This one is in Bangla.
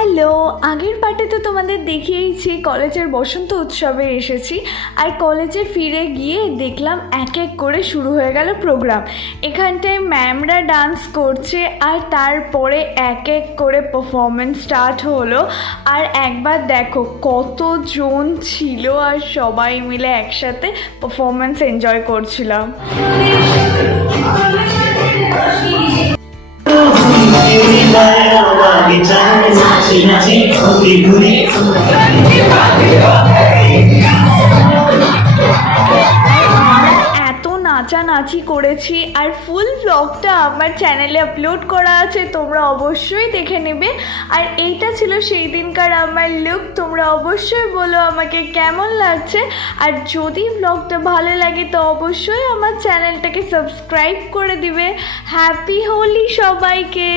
হ্যালো, আগের পার্টে তো তোমাদের দেখিয়েইছি কলেজের বসন্ত উৎসবে এসেছি। আর কলেজে ফিরে গিয়ে দেখলাম এক এক করে শুরু হয়ে গেল প্রোগ্রাম। এখানটায় ম্যামরা ডান্স করছে আর তারপরে এক এক করে পারফরমেন্স স্টার্ট হলো। আর একবার দেখো কতজন ছিল আর সবাই মিলে একসাথে পারফরমেন্স এনজয় করছিলাম। এত নাচানাচি করেছি আর ফুল ব্লগটা আমার চ্যানেলে আপলোড করা আছে, তোমরা অবশ্যই দেখে নেবে। আর এইটা ছিল সেই দিনকার আমার লুক। তোমরা অবশ্যই বলো আমাকে কেমন লাগছে। আর যদি ব্লগটা ভালো লাগে তো অবশ্যই আমার চ্যানেলটাকে সাবস্ক্রাইব করে দিবে। হ্যাপি হোলি সবাইকে।